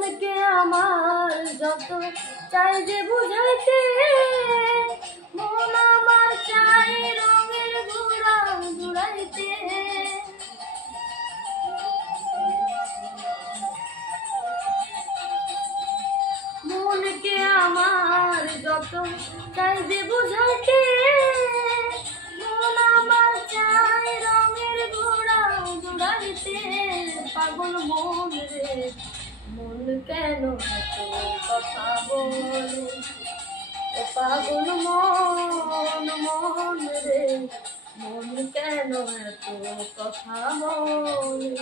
মনকে আমার যত চাই যে বুঝাইতে, মন আমার চাই রঙের ঘোড়া ঘুরাইতে। মনকে আমার যত চাই যে বুঝাইতে, মন আমার চাই রঙের ঘোড়া ঘুরাইতে। পাগল মন রে মন কেন এত কথা বলে, ও পাগল মন মন রে মন কেন এত কথা বলে।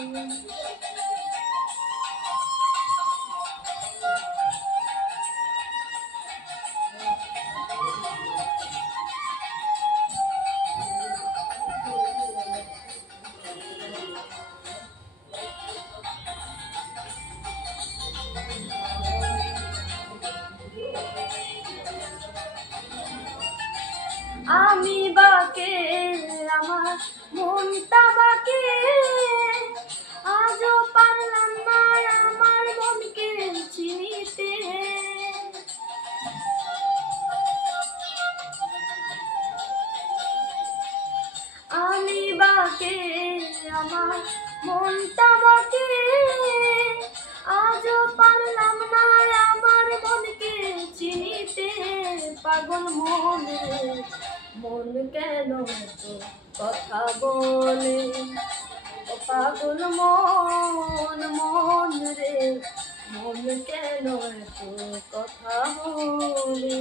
আমি বাকে আমার মনটা বাকে, আজও পারলাম না আমার মনকে চিনিতে। আমি বাকে আমার মনটা বাকে, আজও পারলাম না আমার মনকে চিনিতে। পাগল মন রে মন কেন এত কথা বলে, ও পাগল মন মন রে মন কেন এত কথা বলে।